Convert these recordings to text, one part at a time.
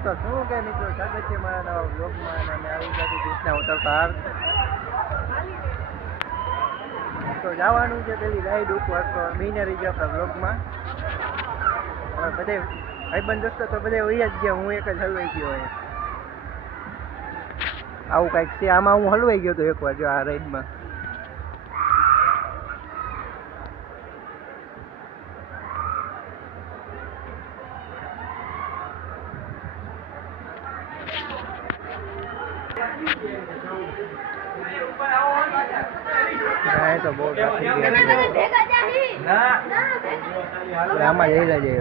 તો શું કે મિત્રો સ્વાગત છે મારા નવા બ્લોગમાં અને આવી બધી રીતના ઉતરતા હાર તો જવાનું છે પેલી રાઈડ ઉપર તો મહિને રહી ગયો આપણા બ્લોગમાં બધે ભાઈબંધ દોસ્તો તો બધે વહી જ ગયા હું એક જ હલવાઈ ગયો હોય આવું કાંઈક છે આમાં હું હલવાઈ ગયો હતો એકવાર જો આ રાઈડમાં તો બહુ આમાં જઈ જઈએ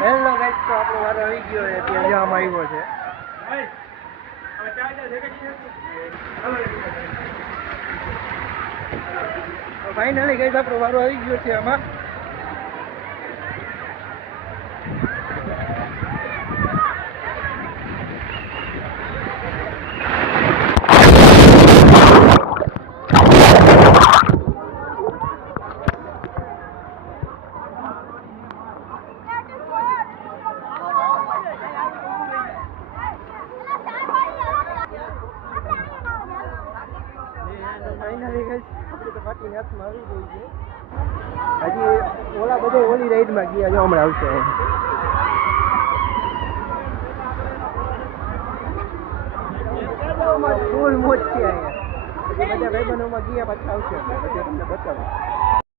હેલો ગાઈસ તો આપણો વારો આવી ગયો છે ત્યાં જવામાં આવ્યો છે ફાઇનલી ગાઈસ આપણો વારો આવી ગયો છે આમાં હજી ઓલા બધે ઓલી રાઈડમાં ગયા જો હમણાં આવશે ફૂલ મોજ છે અહીંયા બધા ભાઈબંધોમાં ગયા પાછા આવશે પછી તમને બતાવું